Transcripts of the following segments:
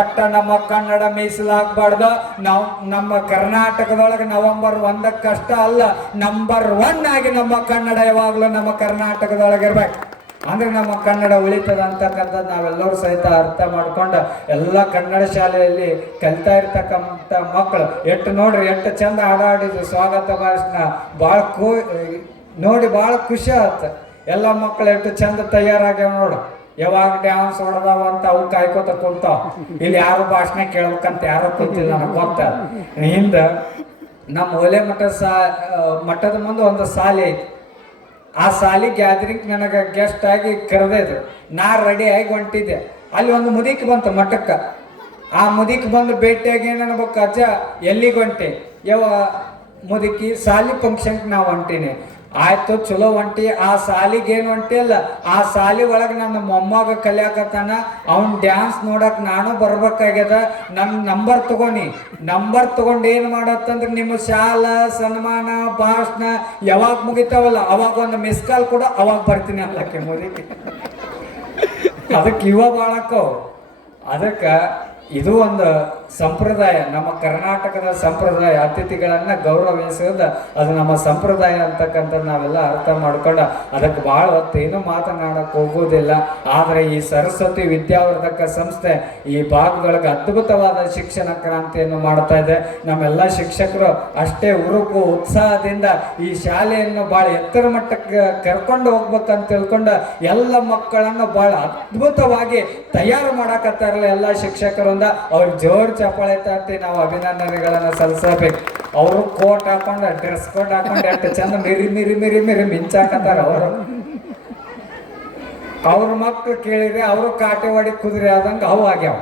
ಒಟ್ಟ ನಮ್ಮ ಕನ್ನಡ ಮೀಸಲಾಗಬಾರ್ದು. ನಾವು ನಮ್ಮ ಕರ್ನಾಟಕದೊಳಗೆ ನವೆಂಬರ್ 1 ಅಲ್ಲ, ನಂಬರ್ 1 ಆಗಿ ನಮ್ಮ ಕನ್ನಡ ಯಾವಾಗಲೂ ನಮ್ಮ ಕರ್ನಾಟಕದೊಳಗೆ ಇರ್ಬೇಕು. ಅಂದ್ರೆ ನಮ್ಮ ಕನ್ನಡ ಉಳಿತದ ಅಂತಕ್ಕಂಥದ್ದು ನಾವೆಲ್ಲರೂ ಸಹಿತ ಅರ್ಥ ಮಾಡ್ಕೊಂಡು ಎಲ್ಲ ಕನ್ನಡ ಶಾಲೆಯಲ್ಲಿ ಕಲಿತಾ ಇರ್ತಕ್ಕಂಥ ಮಕ್ಕಳು ಎಷ್ಟು ನೋಡ್ರಿ ಎಷ್ಟು ಚಂದ ಹಾಡಾಡಿದ್ರು. ಸ್ವಾಗತ ಭಾಷಣ ಭಾಳ ನೋಡಿ ಭಾಳ ಖುಷಿ ಆಯ್ತು. ಎಲ್ಲ ಮಕ್ಕಳು ಎಷ್ಟು ಚಂದ ತಯಾರಾಗ್ಯಾವ ನೋಡು. ಯಾವಾಗ ಡ್ಯಾನ್ಸ್ ಹೊಡೆದಾವ ಅಂತ ಅವು ಕಾಯ್ಕೋತ ಕುಂತಾವ. ಇಲ್ಲಿ ಯಾರು ಭಾಷಣ ಕೇಳ್ಬೇಕಂತ ಯಾರು ಕುಂತಿಲ್ಲ ನನಗೆ ಗೊತ್ತ. ಹಿಂದೆ ನಮ್ಮ ಒಲೆ ಮಠದ ಮುಂದೆ ಒಂದು ಶಾಲೆ ಐತಿ. ಆ ಶಾಲೆ ಗ್ಯಾದರಿಂಗ್ ನನಗೆ ಗೆಸ್ಟ್ ಆಗಿ ಕರೆದಿದ್ರು. ನಾ ರೆಡಿ ಆಗಿ ಹೊಂಟಿದ್ದೆ. ಅಲ್ಲಿ ಒಂದು ಮುದಿಕ್ ಬಂತು ಮಠಕ್ಕೆ. ಆ ಮುದಿಕ್ ಬಂದು ಭೇಟಿಯಾಗಿ ಏನು ಅನ್ಬೇಕು, ಅಜ್ಜ ಎಲ್ಲಿಗೆ ಹೊಂಟಿ? ಮುದುಕಿ ಶಾಲಿ ಫಂಕ್ಷನ್ಗೆ ನಾವು ಹೊಂಟೀನಿ. ಆಯ್ತು ಚಲೋ ಹೊಂಟಿ. ಆ ಶಾಲಿಗೆ ಏನು ಹೊಂಟಿ ಅಲ್ಲ, ಆ ಶಾಲಿ ಒಳಗೆ ನನ್ನ ಮೊಮ್ಮಗ ಕಲಿಯಾಕತ್ತಾನ. ಅವ್ನ ಡ್ಯಾನ್ಸ್ ನೋಡಕ್ ನಾನು ಬರ್ಬೇಕಾಗ್ಯದ. ನನ್ನ ನಂಬರ್ ತಗೊಂಡು ಏನು ಮಾಡತ್ತಂದ್ರೆ ನಿಮ್ಮ ಶಾಲಾ ಸನ್ಮಾನ ಭಾಷಣ ಯಾವಾಗ ಮುಗಿತಾವಲ್ಲ ಅವಾಗ ಒಂದು ಮಿಸ್ ಕಾಲ್ ಕೂಡ ಅವಾಗ ಬರ್ತೀನಿ ಅಲ್ಲಕ್ಕೆ ಮುದುಕಿ. ಅದಕ್ಕೆ ಇವ ಬಾಳಕ್ಕವು. ಅದಕ್ಕೆ ಇದು ಒಂದು ಸಂಪ್ರದಾಯ, ನಮ್ಮ ಕರ್ನಾಟಕದ ಸಂಪ್ರದಾಯ. ಅತಿಥಿಗಳನ್ನ ಗೌರವಿಸೋದು ಅದು ನಮ್ಮ ಸಂಪ್ರದಾಯ ಅಂತಕ್ಕಂಥದ್ದು ನಾವೆಲ್ಲ ಅರ್ಥ ಮಾಡ್ಕೊಂಡು ಅದಕ್ಕೆ ಭಾಳ ಹೊತ್ತು ಏನೂ ಮಾತನಾಡಕ್ಕೆ ಹೋಗೋದಿಲ್ಲ. ಆದರೆ ಈ ಸರಸ್ವತಿ ವಿದ್ಯಾವರ್ಧಕ ಸಂಸ್ಥೆ ಈ ಭಾಗದೊಳಗೆ ಅದ್ಭುತವಾದ ಶಿಕ್ಷಣ ಕ್ರಾಂತಿಯನ್ನು ಮಾಡ್ತಾ ಇದೆ. ನಮ್ಮೆಲ್ಲ ಶಿಕ್ಷಕರು ಅಷ್ಟೇ ಹುರುಪು ಉತ್ಸಾಹದಿಂದ ಈ ಶಾಲೆಯನ್ನು ಭಾಳ ಎತ್ತರ ಮಟ್ಟಕ್ಕೆ ಕರ್ಕೊಂಡು ಹೋಗ್ಬೇಕಂತ ತಿಳ್ಕೊಂಡು ಎಲ್ಲ ಮಕ್ಕಳನ್ನು ಭಾಳ ಅದ್ಭುತವಾಗಿ ತಯಾರು ಮಾಡಕತ್ತಾರಲ್ಲ ಎಲ್ಲ ಶಿಕ್ಷಕರಿಂದ. ಅವ್ರ ಜೋರ್ ಚಪ್ಪಾಳೆ ತಟ್ಟಿ ನಾವು ಅಭಿನಂದನೆಗಳನ್ನು ಸಲ್ಲಿಸಬೇಕು. ಅವರು ಕೋಟ್ ಹಾಕೊಂಡು ಡ್ರೆಸ್ ಕೋಟ್ ಹಾಕೊಂಡು ಎಷ್ಟು ಚಂದ ಮಿರಿ ಮಿಂಚಾಕತ್ತಾರ. ಅವ್ರ ಮಕ್ಕಳು ಕೇಳಿದ್ರೆ ಅವರು ಕಾಟೆ ಹೊಡಿ ಕುದುರೆ ಆದಂಗೆ ಅವು ಆಗ್ಯಾವ.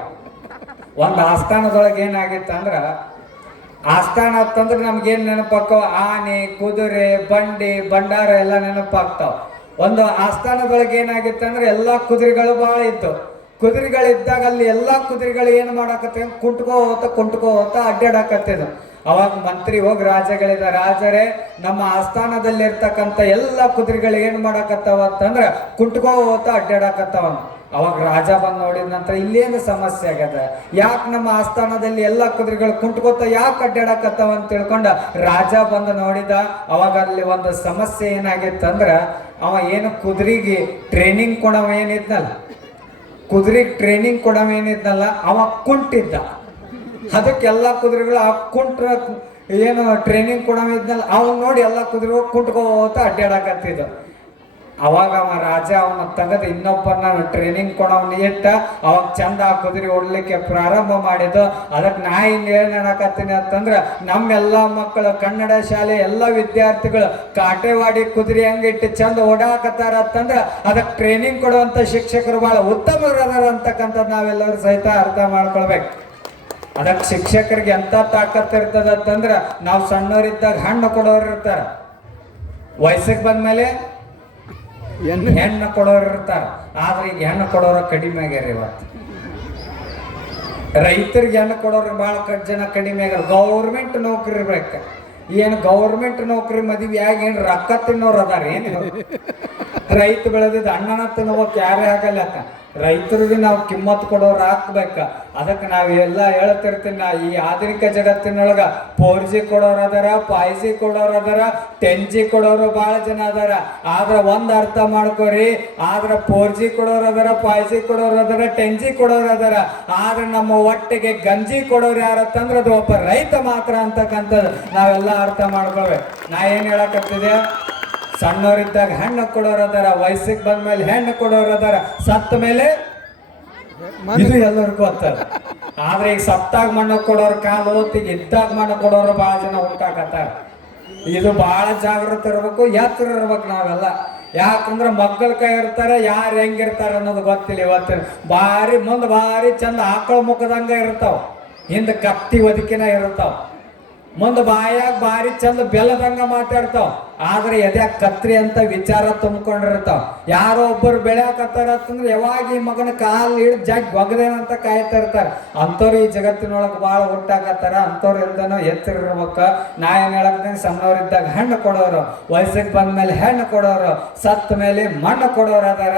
ಒಂದು ಆಸ್ಥಾನದೊಳಗೆ ಏನಾಗಿತ್ತು ಅಂದ್ರೆ, ಆಸ್ಥಾನ ಅಂತಂದ್ರೆ ನಮ್ಗೇನು ನೆನಪಾಗ್ತಾವ? ಆನೆ, ಕುದುರೆ, ಬಂಡಿ, ಭಂಡಾರ ಎಲ್ಲ ನೆನಪಾಗ್ತಾವ. ಒಂದು ಆಸ್ಥಾನದೊಳಗೆ ಏನಾಗಿತ್ತು ಅಂದ್ರೆ ಎಲ್ಲ ಕುದುರೆಗಳು ಭಾಳ ಇತ್ತು. ಕುದುರೆಗಳಿದ್ದಾಗ ಅಲ್ಲಿ ಎಲ್ಲ ಕುದುರೆಗಳು ಏನು ಮಾಡಾಕತ್ತೆ, ಕುಂಟ್ಕೋ ಹೋತ ಅಡ್ಡಾಡಕತ್ತಿದ್ರು. ಅವಾಗ ಮಂತ್ರಿ ಹೋಗಿ ರಾಜಗಳಿದ, ರಾಜರೇ ನಮ್ಮ ಆಸ್ಥಾನದಲ್ಲಿ ಇರ್ತಕ್ಕಂಥ ಎಲ್ಲ ಕುದುರೆಗಳು ಏನು ಮಾಡಾಕತ್ತಾವ ಅಂತಂದ್ರೆ ಕುಂಟ್ಕೋ ಹೋತ ಅಡ್ಡಾಡಕತ್ತಾವ. ಅವಾಗ ರಾಜ ಬಂದು ನೋಡಿದ ನಂತರ ಇಲ್ಲೇನು ಸಮಸ್ಯೆ ಆಗ್ಯದ, ಯಾಕೆ ನಮ್ಮ ಆಸ್ಥಾನದಲ್ಲಿ ಎಲ್ಲ ಕುದುರೆಗಳು ಕುಂಟ್ಕೋತ ಯಾಕೆ ಅಡ್ಡಾಡಕತ್ತಾವ ಅಂತ ತಿಳ್ಕೊಂಡ ರಾಜ ಬಂದು ನೋಡಿದ. ಅವಾಗ ಅಲ್ಲಿ ಒಂದು ಸಮಸ್ಯೆ ಏನಾಗಿತ್ತಂದ್ರೆ, ಅವ ಏನು ಕುದುರೆಗೆ ಟ್ರೈನಿಂಗ್ ಕೊಡವ ಏನಿದ್ನಲ್ಲ, ಅವ ಕುಂಟಿದ್ದ. ಅದಕ್ಕೆಲ್ಲ ಕುದುರೆಗಳು ಆ ಕುಂಟ್ರ ಏನು ಟ್ರೈನಿಂಗ್ ಕೊಡವಿದ್ನಲ್ಲ ಅವ್ನು ನೋಡಿ ಎಲ್ಲ ಕುದುರೆ ಕುಂಟ್ಕೋತ ಅಡ್ಡಾಡಕತ್ತಿದ್ದ. ಅವಾಗ ಅವ ರಾಜ ಅವನ ತೆಗೆದು ಇನ್ನೊಬ್ಬನ ಟ್ರೈನಿಂಗ್ ಕೊಡವನ್ನ ಇಟ್ಟ. ಅವಾಗ ಚಂದ ಆ ಕುದುರೆ ಓಡ್ಲಿಕ್ಕೆ ಪ್ರಾರಂಭ ಮಾಡಿದ್ದು. ಅದಕ್ಕೆ ನಾ ಹಿಂಗೆ ಏನು ಹೇಳಕತ್ತೀನಿ ಅಂತಂದ್ರೆ, ನಮ್ಮೆಲ್ಲ ಮಕ್ಕಳು ಕನ್ನಡ ಶಾಲೆ ಎಲ್ಲ ವಿದ್ಯಾರ್ಥಿಗಳು ಕಾಟೆವಾಡಿ ಕುದುರೆ ಹಂಗಿಟ್ಟು ಚಂದ ಓಡಾಕತ್ತಾರ ಅಂತಂದ್ರೆ ಅದಕ್ಕೆ ಟ್ರೈನಿಂಗ್ ಕೊಡುವಂಥ ಶಿಕ್ಷಕರು ಭಾಳ ಉತ್ತಮರದಾರ ಅಂತಕ್ಕಂಥದ್ದು ನಾವೆಲ್ಲರೂ ಸಹಿತ ಅರ್ಥ ಮಾಡ್ಕೊಳ್ಬೇಕು. ಅದಕ್ಕೆ ಶಿಕ್ಷಕರಿಗೆ ಎಂಥ ತಾಕತ್ತು ಇರ್ತದ ಅಂತಂದ್ರೆ, ನಾವು ಸಣ್ಣವರಿದ್ದಾಗ ಹಣ್ಣು ಕೊಡೋರು ಇರ್ತಾರೆ, ವಯಸ್ಸಿಗೆ ಬಂದ್ಮೇಲೆ ಹೆಣ್ಣು ಕೊಡೋರು ಇರ್ತಾರೆ. ಆದ್ರೆ ಈಗ ಹೆಣ್ಣು ಕೊಡೋರ ಕಡಿಮೆ ಆಗ್ಯಾರ. ಇವತ್ತು ರೈತರಿಗೆ ಹೆಣ್ಣು ಕೊಡೋರು ಭಾಳ ಜನ ಕಡಿಮೆ ಆಗ್ಯಾರ. ಗೌರ್ಮೆಂಟ್ ನೌಕರಿ ಇರ್ಬೇಕು. ಏನು ಗೌರ್ಮೆಂಟ್ ನೌಕರಿ ಮದುವೆ ಆಗಿ ಏನು ರೊಕ್ಕ ತಿನ್ನೋರು ಅದಾರ? ಏನು ರೈತ ಬೆಳೆದಿದ್ದು ಅಣ್ಣನ ತಿನ್ನೋಕ್ ಯಾರೇ ಆಗಲ್ಲ. ರೈತರಿಗೆ ನಾವು ಕಿಮ್ಮತ್ತು ಕೊಡೋರು ಹಾಕ್ಬೇಕ. ಅದಕ್ಕೆ ನಾವೆಲ್ಲ ಹೇಳ್ತಿರ್ತೀನಿ, ಈ ಆಧುನಿಕ ಜಗತ್ತಿನೊಳಗ 4G ಕೊಡೋರು ಅದಾರ, 5G ಕೊಡೋರು ಅದಾರ, 10G ಕೊಡೋರು ಭಾಳ ಜನ ಅದಾರ. ಆದ್ರೆ ಒಂದು ಅರ್ಥ ಮಾಡ್ಕೋರಿ, ಆದ್ರೆ 4G ಕೊಡೋರು ಅದಾರ, 5G ಕೊಡೋರು ಅದಾರ, 10G ಕೊಡೋರು ಅದಾರ. ಆದ್ರೆ ನಮ್ಮ ಒಟ್ಟಿಗೆ ಗಂಜಿ ಕೊಡೋರು ಯಾರತ್ತಂದ್ರೆ ಅದು ಒಬ್ಬ ರೈತ ಮಾತ್ರ ಅಂತಕ್ಕಂಥದ್ದು ನಾವೆಲ್ಲ ಅರ್ಥ ಮಾಡ್ಕೊಳ್ಬೇಕು. ನಾ ಏನು ಹೇಳಕತ್ತಿದೆ, ಸಣ್ಣವರಿದ್ದಾಗ ಹೆಣ್ಣು ಕೊಡೋರು ಅದಾರ, ವಯಸ್ಸಿಗೆ ಬಂದ್ಮೇಲೆ ಹೆಣ್ಣು ಕೊಡೋರು ಅದಾರ, ಸತ್ತ ಮೇಲೆ ಇದು ಎಲ್ಲರಿಗೂ ಗೊತ್ತದ. ಆದ್ರೆ ಈಗ ಸತ್ತಾಗ ಮಣ್ಣು ಕೊಡೋರು ಕಾಲು ಓದ್ತಿಗೆ ಇದ್ದಾಗ ಮಣ್ಣು ಕೊಡೋರು ಭಾಳ ಜನ ಹುಟ್ಟಾಕತ್ತಾರ. ಇದು ಭಾಳ ಜಾಗೃತಿ ಇರ್ಬೇಕು, ಎತ್ತರ ಇರ್ಬೇಕು ನಾವೆಲ್ಲ. ಯಾಕಂದ್ರೆ ಮಕ್ಕಳ ಕೈ ಇರ್ತಾರೆ, ಯಾರು ಹೆಂಗಿರ್ತಾರೆ ಅನ್ನೋದು ಗೊತ್ತಿಲ್ಲ. ಇವತ್ತಿನ ಮುಂದೆ ಭಾರಿ ಚಂದ ಆಕಳ ಮುಖದಂಗ ಇರ್ತಾವ, ಹಿಂದೆ ಕತ್ತಿ ಒದಕಿನ ಇರ್ತಾವ, ಮುಂದೆ ಬಾಯಾಗ ಭಾರಿ ಚಂದ ಬೆಲ್ಲದಂಗ ಮಾತಾಡ್ತಾವ. ಆದ್ರೆ ಎದ್ಯಾಗ ಕತ್ರಿ ಅಂತ ವಿಚಾರ ತುಂಬ್ಕೊಂಡಿರ್ತಾವ. ಯಾರೋ ಒಬ್ಬರು ಬೆಳೆಯಾಕತ್ತಾರ ಅಂತಂದ್ರೆ ಯಾವಾಗ ಈ ಮಗನ ಕಾಲು ಹಿಡಿದು ಒಗದೇನಂತ ಕಾಯ್ತಾ ಇರ್ತಾರೆ. ಅಂಥವ್ರು ಈ ಜಗತ್ತಿನೊಳಗೆ ಭಾಳ ಹುಟ್ಟಾಕತ್ತಾರ. ಅಂಥವ್ರು ಇಲ್ದನೋ ಎತ್ತಿರ್ಬೇಕು. ನಾ ಏನು ಹೇಳಕ್ತೀನಿ, ಸಣ್ಣವರಿದ್ದಾಗ ಹಣ್ಣು ಕೊಡೋರು, ವಯಸ್ಸಿಗೆ ಬಂದ್ಮೇಲೆ ಹೆಣ್ಣು ಕೊಡೋರು, ಸತ್ತ ಮೇಲೆ ಮಣ್ಣು ಕೊಡೋರು ಅದಾರ.